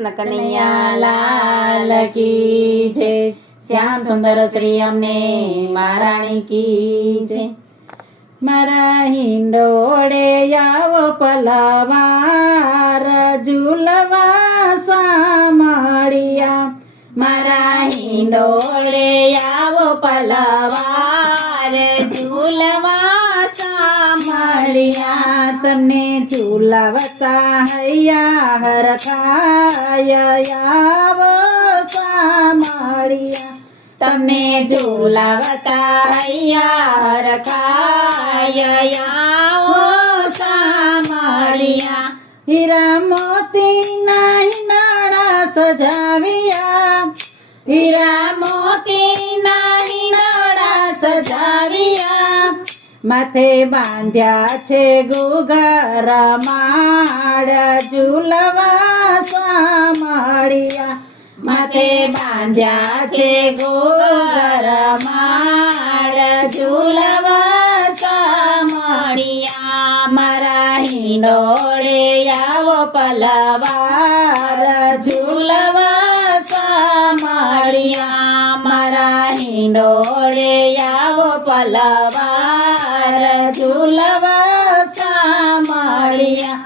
કૃષ્ણ કનૈયા લાલ કી જય। શ્યામ સુંદર શ્રી અમને મહારાણી કી જય। મારા હિંડોળે આવો પલવાર ઝૂલવા સામળિયા। મારા હિંડોળે આવો પલવાર ઝૂલવા સામળિયા। તમને ઝૂલાવતા હૈયા હરખાય આવો સામળિયા। તમને ઝૂલાવતા હૈયા હરખાય આવો સામળિયા। હીરા મોતીના હિંડોળા સજાવ્યા। હીરા મોતીના હિંડોળા સજાવ્યા। માથે બાંધ્યા છે ઘૂઘરા માળ ઝૂલવા સામળિયા। માથે બાંધ્યા છે ઘૂઘરા માળ ઝૂલવા સામળિયા। મારા હિંડોળે આવો પલવાર ઝૂલવા સામળિયા। મારા હિંડોળે આવો પલવાર ઝૂલવા સામળિયા।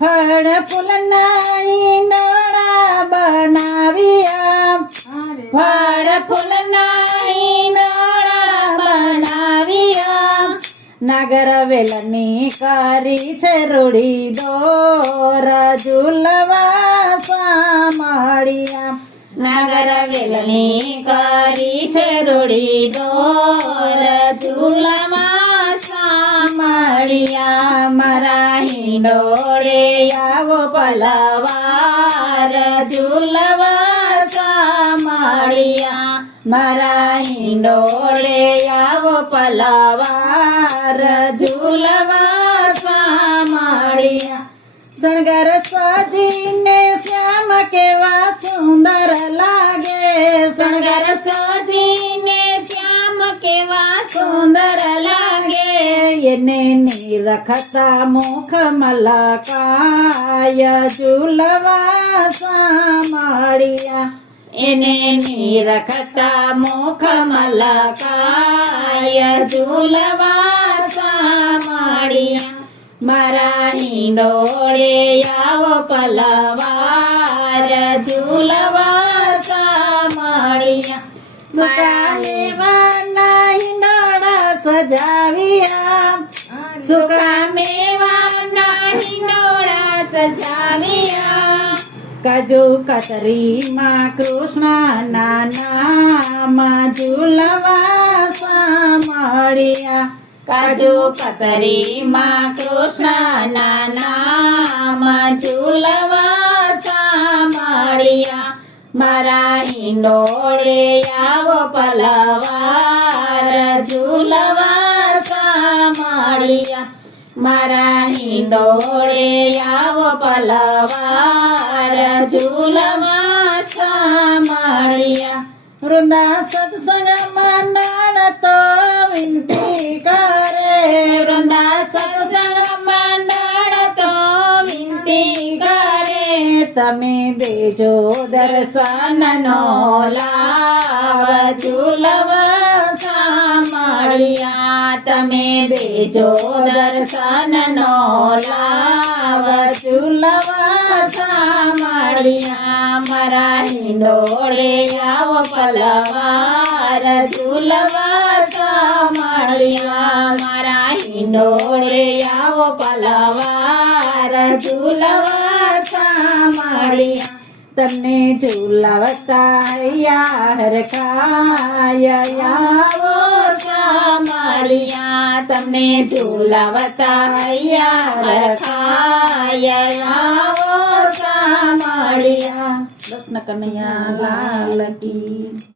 ફળ ફૂલના હિંડોળા બનાવ્યા। ફળ ફૂલના હિંડોળા બનાવ્યા। નાગર વેલની કરી છે રૂડી દોર ઝૂલવા સામળિયા। નાગર વેલની કરી છે રૂડી દોર ઝૂલવા સામળિયા। મારા હિંડોળે આવો પલવાર ઝૂલવા સામળિયા। મારા હિંડોળે આવો પલવાર ઝૂલવા સામળિયા। શણગાર સજીને શ્યામ કેવા સુંદર લાગે। શણગાર સજીને શ્યામ કેવા સુંદર લાગે। એને નિરખતા મુખ મલકાય ઝૂલવા સામળિયા। એને નિરખતા મુખ મલકાય ઝૂલવા સામળિયા। મારા હિંડોળે આવો પલવાર ઝૂલવા સામળિયા। સુકા મેવાના હિંડોળા સજાવ્યા। સુકા મેવાના હિંડોળા સજાવ્યા। કાજુ કતરીમાં કૃષ્ણના નામ ઝૂલવા સામળિયા। કાજુ કતરીમાં કૃષ્ણના નામ ઝૂલવા સામળિયા। મારા હિંડોળે આવો પલવાર ઝૂલવા સામળિયા। મારા હિંડોળે આવો પલવાર ઝૂલવા સામળિયા। વૃંદા સત્સંગમાં નાણતો વિનતી કરે। વૃંદા સત્સંગ મંડળ તો વિનતી કરે। તમે દેજો દર્શનનો લાવ ઝૂલવા સામળિયા। તમે દેજો દર્શનનો લાવ ઝૂલવા સામળિયા। મારા હિંડોળે આવો પલવાર ઝૂલવા સામળિયા। મારા હિંડોળે આવો પલવાર ઝૂલવા સામળિયા। તમને ઝૂલાવતા હૈયા હરખાય આવો સામળિયા। તમને ઝૂલાવતા હૈયા હરખાય આવો સામળિયા। કૃષ્ણ કનૈયા લાલ કી।